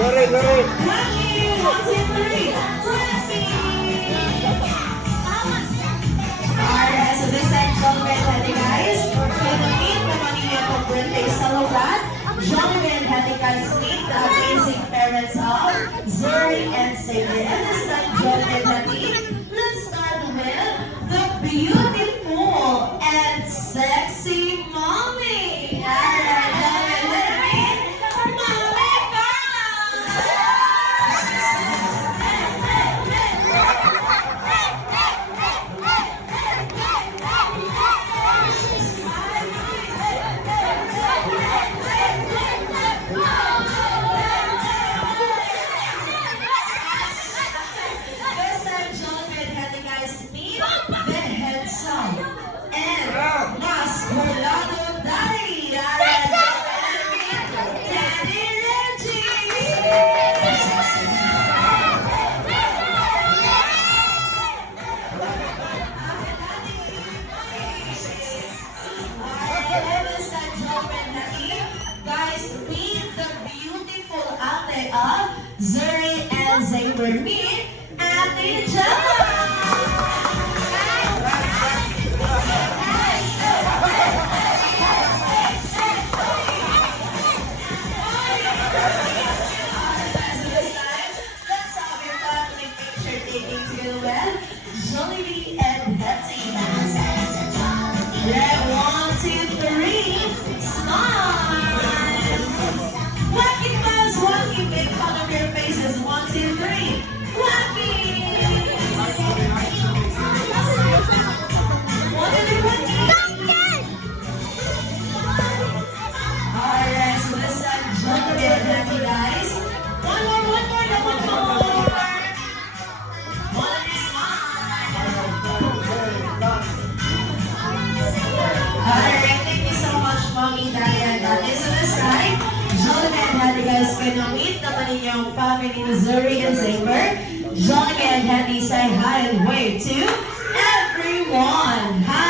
Alright, so this time, Jollibee Happy guys. Pinamit naman niyo ang birthday celebrat. Jollibee Happy guys meet the amazing parents of Zuri and Xavier. And this time, Jollibee Happy, let's start with the beautiful and sexy mommy. Alright, Jollibee Happy, Mommy This time, Jollibee Happy guys meet the handsome and mas Orlando Daddy. Daddy Guys, meet the beautiful ate of Zuri and Xavier. Meet Ate Jella! Let's have your family picture taking together with Jollibee and Hetty. Yeah, 1, 2, 3, smile! Wacky buzz, wacky big color of your faces. 1, 2, 3, wacky! 1, 2, 3, wacky! Alright, so this time, Jollibee and Hetty guys. One more, no, one more! One smile! Alright, thank you so much, Mommy, Daddy, and Daddy. So this time, Jollibee and Daddy guys gonna meet naman ninyong family ni Zuri and Xavier. Jollibee and Daddy say hi and wave to everyone. Hi!